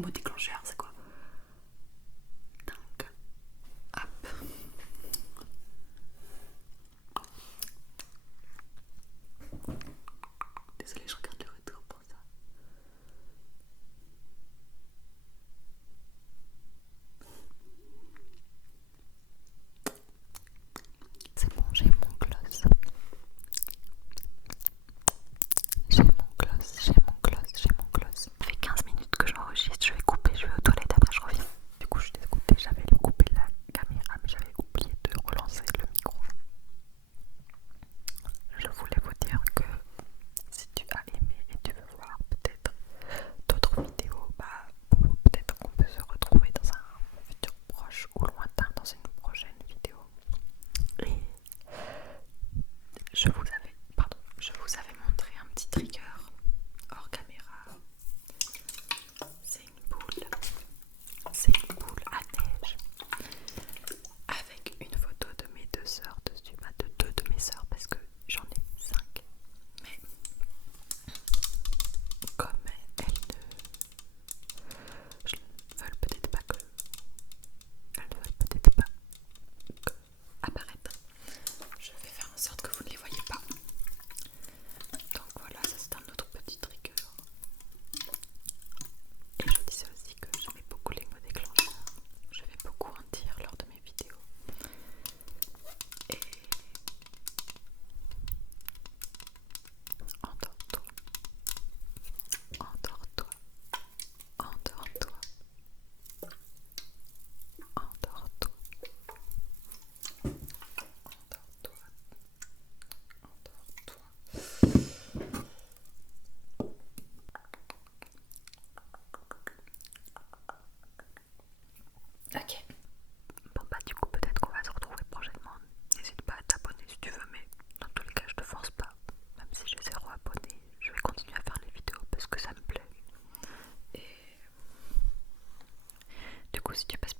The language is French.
Mot déclencheur, c'est quoi? Donc, hop. Désolée, je regarde le rétro pour ça. C'est bon, j'ai mon gloss. Ça fait 15 minutes que j'enregistre, je vais couper, je vais aux toilettes, après je reviens. Du coup, je suis dégoûtée, j'avais coupé la caméra, mais j'avais oublié de relancer le micro. Je voulais vous dire que si tu as aimé et tu veux voir peut-être d'autres vidéos, peut-être qu'on peut se retrouver dans un futur proche ou lointain dans une prochaine vidéo. Et je vous avais montré un petit trigger hors caméra. C'est une boule à neige avec une photo de mes deux sœurs dessus, de deux de mes sœurs parce que j'en ai 5. Mais comme elles ne veulent peut-être pas apparaître, je vais faire en sorte que vous ne les voyez pas. Donc voilà, ça c'est un autre petit trigger. Et je disais aussi que j'aimais beaucoup les mots déclencheurs. Je vais beaucoup en dire lors de mes vidéos. Et endors-toi, endors-toi, endors-toi, endors-toi, endors-toi, endors-toi. Ok. Bon du coup peut-être qu'on va se retrouver prochainement. N'hésite pas à t'abonner si tu veux, mais dans tous les cas je te force pas. Même si j'ai 0 abonnés, je vais continuer à faire les vidéos parce que ça me plaît. Et du coup si tu passes